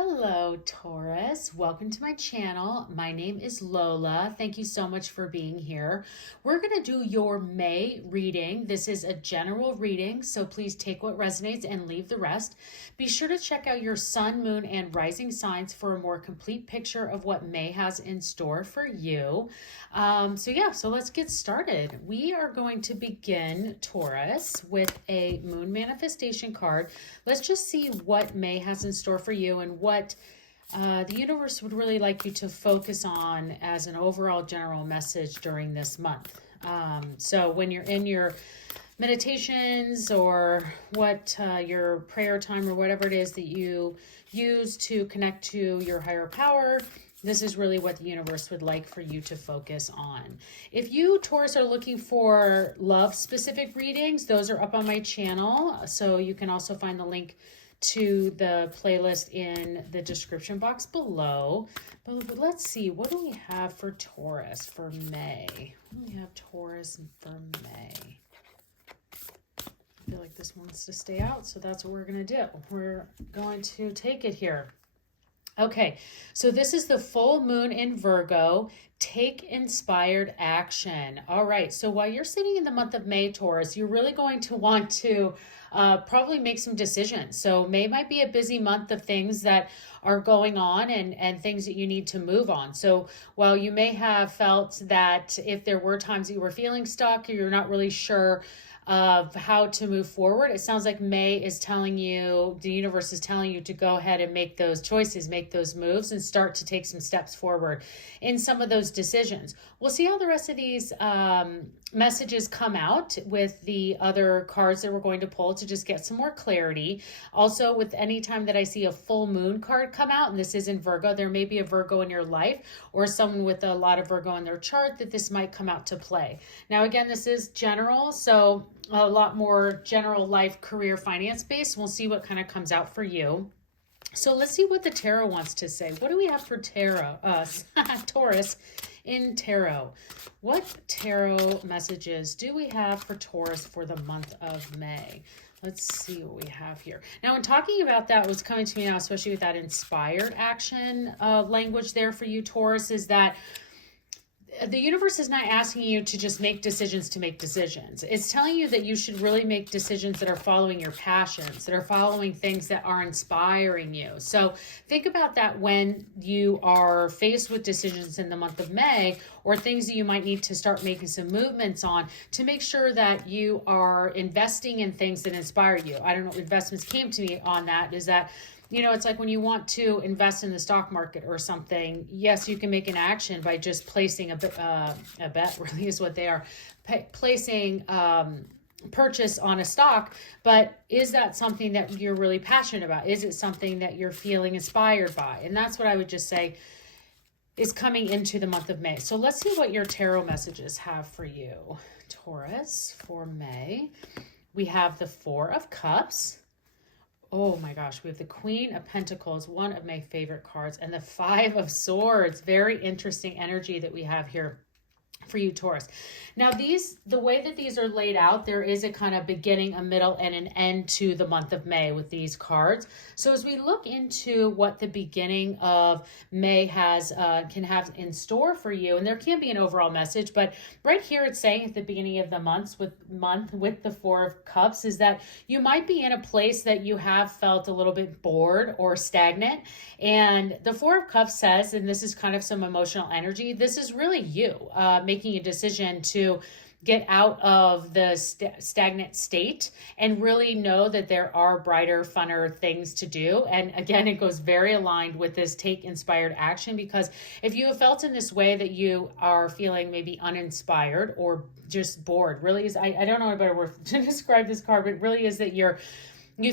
Hello, Taurus. Welcome to my channel. My name is Lola. Thank you so much for being here. We're going to do your May reading. This is a general reading, so please take what resonates and leave the rest. Be sure to check out your sun, moon, and rising signs for a more complete picture of what May has in store for you. So let's get started. We are going to begin, Taurus, with a moon manifestation card. Let's just see what May has in store for you and what the universe would really like you to focus on as an overall general message during this month. So when you're in your meditations or your prayer time or whatever it is that you use to connect to your higher power, this is really what the universe would like for you to focus on. If you, Taurus, are looking for love-specific readings, those are up on my channel. So you can also find the link to the playlist in the description box below. But let's see, what do we have for Taurus for May? What do we have Taurus for May? I feel like this wants to stay out, so that's what we're going to do. We're going to take it here. Okay, so this is the full moon in Virgo. Take inspired action. All right, so while you're sitting in the month of May, Taurus, you're really going to want to probably make some decisions. So May might be a busy month of things that are going on and things that you need to move on. So while you may have felt that if there were times that you were feeling stuck or you're not really sure of how to move forward, it sounds like May is telling you, the universe is telling you to go ahead and make those choices, make those moves, and start to take some steps forward in some of those decisions. We'll see how the rest of these messages come out with the other cards that we're going to pull to just get some more clarity. Also, with any time that I see a full moon card come out, and this is in Virgo, there may be a Virgo in your life or someone with a lot of Virgo in their chart that this might come out to play. Now, again, this is general, so a lot more general life, career, finance based. We'll see what kind of comes out for you. So let's see what the tarot wants to say. What do we have for Taurus in tarot? What tarot messages do we have for Taurus for the month of May? Let's see what we have here. Now, when talking about that, what's coming to me now, especially with that inspired action language there for you, Taurus, is that the universe is not asking you to just make decisions to make decisions. It's telling you that you should really make decisions that are following your passions, that are following things that are inspiring you. So think about that when you are faced with decisions in the month of May, or things that you might need to start making some movements on to make sure that you are investing in things that inspire you. I don't know, investments came to me on that, is that it's like when you want to invest in the stock market or something, yes, you can make an action by just placing a bet really is what they are, placing purchase on a stock. But is that something that you're really passionate about? Is it something that you're feeling inspired by? And that's what I would just say is coming into the month of May. So let's see what your tarot messages have for you, Taurus, for May. We have the Four of Cups. Oh my gosh, we have the Queen of Pentacles, one of my favorite cards, and the Five of Swords. Very interesting energy that we have here for you, Taurus. Now, the way that these are laid out, there is a kind of beginning, a middle, and an end to the month of May with these cards. So as we look into what the beginning of May can have in store for you, and there can be an overall message, but right here it's saying at the beginning of the month with the Four of Cups is that you might be in a place that you have felt a little bit bored or stagnant. And the Four of Cups says, and this is kind of some emotional energy, this is really you making a decision to get out of the stagnant state and really know that there are brighter, funner things to do. And again, it goes very aligned with this take inspired action, because if you have felt in this way that you are feeling maybe uninspired or just bored, really is, I don't know a better word to describe this card, but it really is that you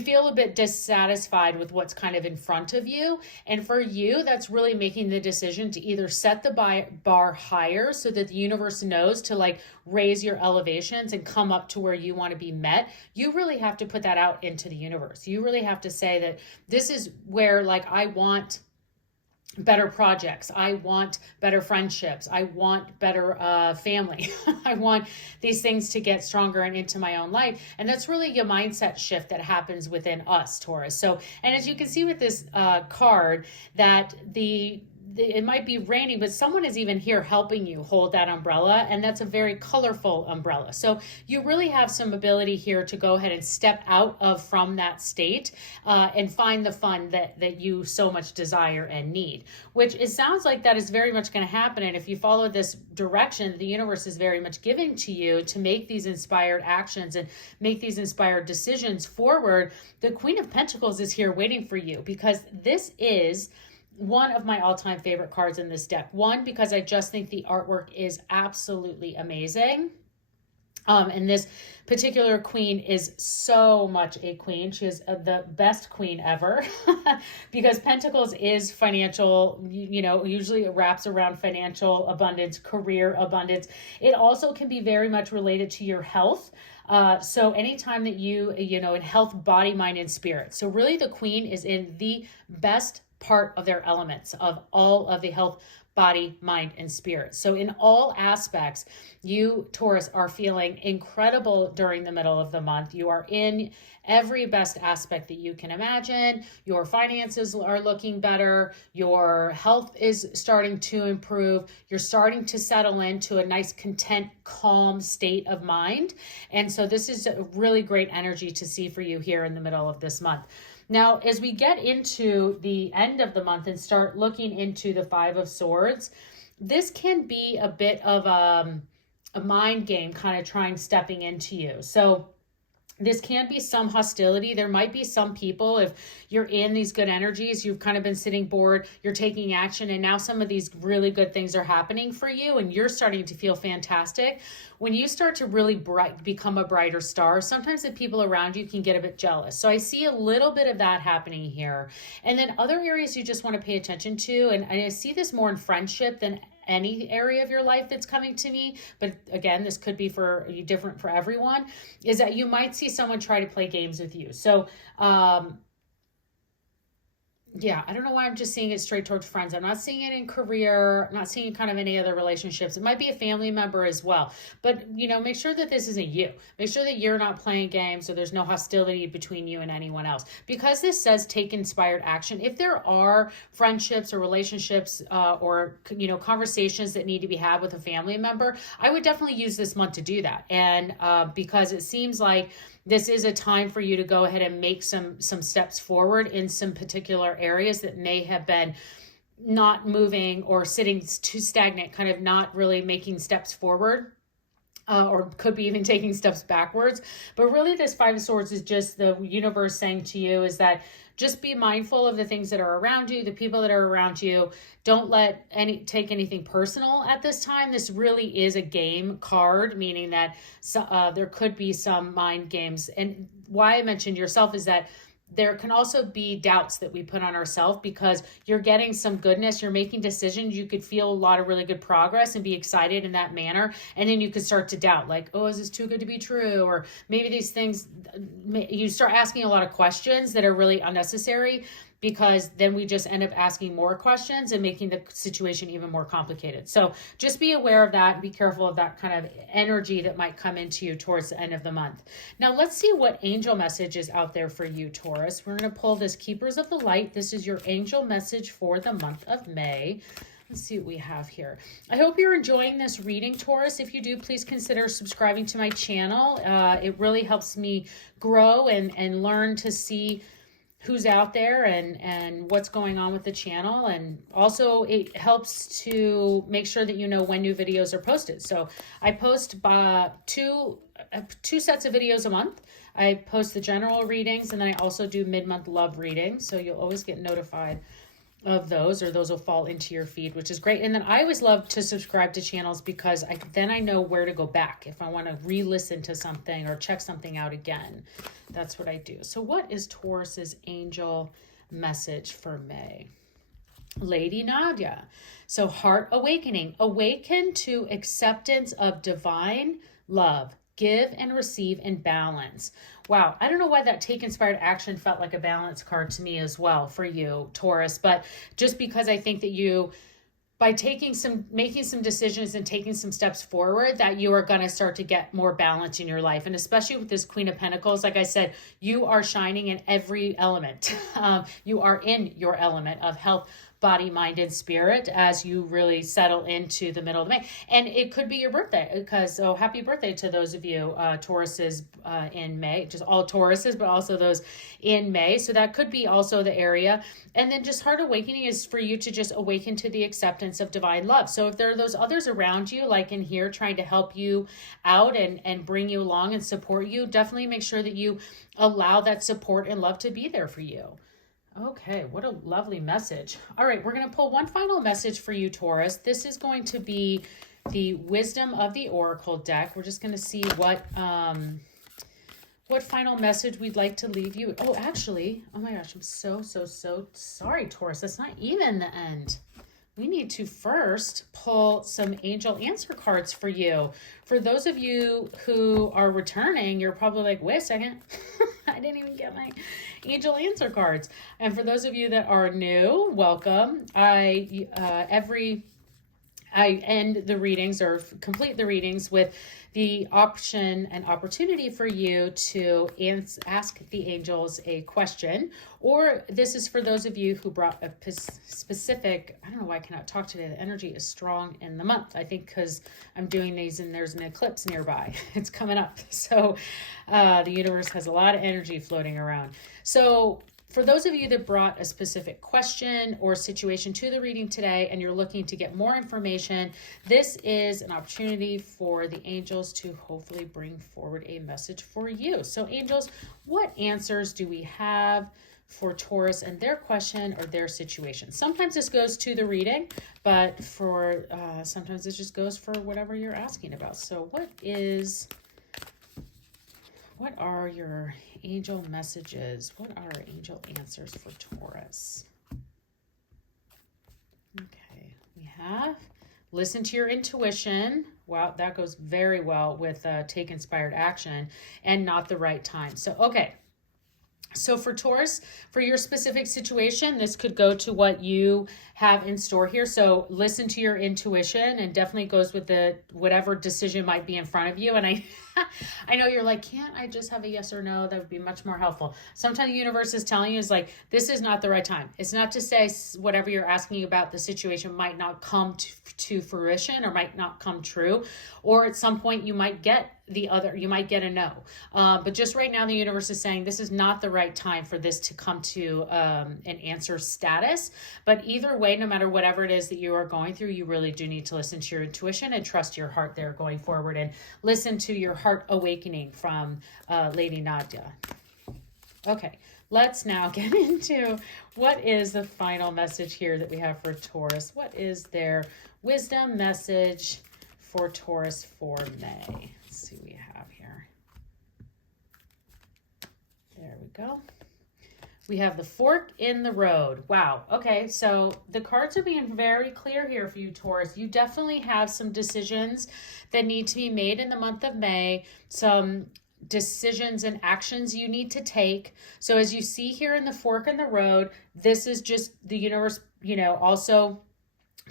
feel a bit dissatisfied with what's kind of in front of you. And for you, that's really making the decision to either set the bar higher so that the universe knows to raise your elevations and come up to where you want to be met. You really have to put that out into the universe. You really have to say that this is where I want better projects. I want better friendships. I want better family. I want these things to get stronger and into my own life. And that's really a mindset shift that happens within us, Taurus. So, and as you can see with this card, that it might be raining, but someone is even here helping you hold that umbrella, and that's a very colorful umbrella. So you really have some ability here to go ahead and step out of from that state and find the fun that you so much desire and need, which it sounds like that is very much going to happen. And if you follow this direction, the universe is very much giving to you to make these inspired actions and make these inspired decisions forward. The Queen of Pentacles is here waiting for you, because this is one of my all-time favorite cards in this deck. One, because I just think the artwork is absolutely amazing. And this particular queen is so much a queen. She is the best queen ever because Pentacles is financial, usually it wraps around financial abundance, career abundance. It also can be very much related to your health. So anytime that in health, body, mind, and spirit. So really the queen is in the best part of their elements of all of the health, body, mind, and spirit. So in all aspects, you, Taurus, are feeling incredible during the middle of the month. You are in every best aspect that you can imagine. Your finances are looking better. Your health is starting to improve. You're starting to settle into a nice, content, calm state of mind. And so this is a really great energy to see for you here in the middle of this month. Now, as we get into the end of the month and start looking into the Five of Swords, this can be a bit of a mind game, kind of stepping into you. So this can be some hostility. There might be some people, if you're in these good energies, you've kind of been sitting bored, you're taking action, and now some of these really good things are happening for you and you're starting to feel fantastic. When you start to really become a brighter star, sometimes the people around you can get a bit jealous. So I see a little bit of that happening here. And then other areas you just want to pay attention to, and I see this more in friendship than any area of your life that's coming to me, but again, this could be different for everyone, is that you might see someone try to play games with you. So yeah, I don't know why I'm just seeing it straight towards friends. I'm not seeing it in career. I'm not seeing it kind of any other relationships. It might be a family member as well. But, make sure that this isn't you. Make sure that you're not playing games, so there's no hostility between you and anyone else. Because this says take inspired action. If there are friendships or relationships or conversations that need to be had with a family member, I would definitely use this month to do that. And because it seems like this is a time for you to go ahead and make some steps forward in some particular areas that may have been not moving or sitting too stagnant, kind of not really making steps forward. Or could be even taking steps backwards. But really this Five of Swords is just the universe saying to you is that just be mindful of the things that are around you, the people that are around you. Don't take anything personal at this time. This really is a game card, meaning that there could be some mind games. And why I mentioned yourself is that there can also be doubts that we put on ourselves because you're getting some goodness, you're making decisions, you could feel a lot of really good progress and be excited in that manner. And then you could start to doubt, like, oh, is this too good to be true? Or maybe these things, you start asking a lot of questions that are really unnecessary, because then we just end up asking more questions and making the situation even more complicated. So just be aware of that and be careful of that kind of energy that might come into you towards the end of the month. Now let's see what angel message is out there for you, Taurus. We're going to pull this Keepers of the Light. This is your angel message for the month of May. Let's see what we have here. I hope you're enjoying this reading, Taurus. If you do, please consider subscribing to my channel. It really helps me grow and learn to see who's out there and what's going on with the channel. And also it helps to make sure that you know when new videos are posted. So I post two sets of videos a month. I post the general readings, and then I also do mid-month love readings. So you'll always get notified of those, or those will fall into your feed, which is great. And then I always love to subscribe to channels because then I know where to go back if I want to re-listen to something or check something out again. That's what I do. So what is Taurus's angel message for May? Lady Nadia. So heart awakening. Awaken to acceptance of divine love, give and receive in balance. Wow, I don't know why that take inspired action felt like a balance card to me as well for you, Taurus, but just because I think that you, by making some decisions and taking some steps forward, that you are going to start to get more balance in your life. And especially with this Queen of Pentacles, like I said, you are shining in every element. You are in your element of health, body, mind, and spirit as you really settle into the middle of May. And it could be your birthday, because, oh, happy birthday to those of you Tauruses in May, just all Tauruses, but also those in May. So that could be also the area. And then just heart awakening is for you to just awaken to the acceptance of divine love. So if there are those others around you, like in here, trying to help you out and bring you along and support you, definitely make sure that you allow that support and love to be there for you. Okay, what a lovely message. All right, we're going to pull one final message for you, Taurus. This is going to be the Wisdom of the Oracle deck. We're just going to see what final message we'd like to leave you. Oh, actually, oh my gosh, I'm so sorry, Taurus. That's not even the end. We need to first pull some angel answer cards for you. For those of you who are returning, you're probably like, wait a second, I didn't even get my angel answer cards. And for those of you that are new, welcome. I end the readings or complete the readings with the option and opportunity for you to ask the angels a question, or this is for those of you who brought a specific, I don't know why I cannot talk today. The energy is strong in the month. I think because I'm doing these and there's an eclipse nearby. It's coming up. So the universe has a lot of energy floating around. So for those of you that brought a specific question or situation to the reading today and you're looking to get more information, this is an opportunity for the angels to hopefully bring forward a message for you. So angels, what answers do we have for Taurus and their question or their situation? Sometimes this goes to the reading, but for sometimes it just goes for whatever you're asking about. So what are your angel messages? What are angel answers for Taurus? Okay, we have listen to your intuition. Wow, that goes very well with take inspired action and not the right time. So, okay. So for Taurus, for your specific situation, this could go to what you have in store here. So listen to your intuition, and definitely goes with the whatever decision might be in front of you. And I know you're like, can't I just have a yes or no? That would be much more helpful. Sometimes the universe is telling you is like, this is not the right time. It's not to say whatever you're asking about the situation might not come to fruition or might not come true. Or at some point you might get you might get a no. But just right now, the universe is saying this is not the right time for this to come to an answer status. But either way, no matter whatever it is that you are going through, you really do need to listen to your intuition and trust your heart there going forward, and listen to your heart awakening from Lady Nadia. Okay, let's now get into what is the final message here that we have for Taurus. What is their wisdom message for Taurus for May? Let's see what we have here. There we go. We have the fork in the road. Wow. Okay, so the cards are being very clear here for you, Taurus. You definitely have some decisions that need to be made in the month of May. Some decisions and actions you need to take. So as you see here in the fork in the road, this is just the universe, also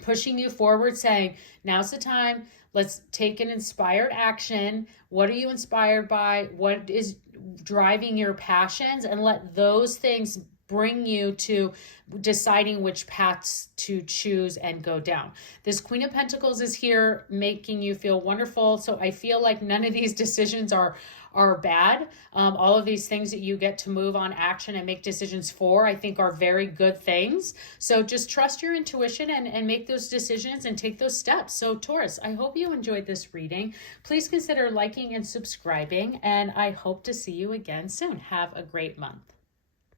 pushing you forward, saying, now's the time. Let's take an inspired action. What are you inspired by? What is driving your passions? And let those things bring you to deciding which paths to choose and go down. This Queen of Pentacles is here making you feel wonderful. So I feel like none of these decisions are bad. All of these things that you get to move on action and make decisions for, I think are very good things. So just trust your intuition and make those decisions and take those steps. So Taurus, I hope you enjoyed this reading. Please consider liking and subscribing, and I hope to see you again soon. Have a great month.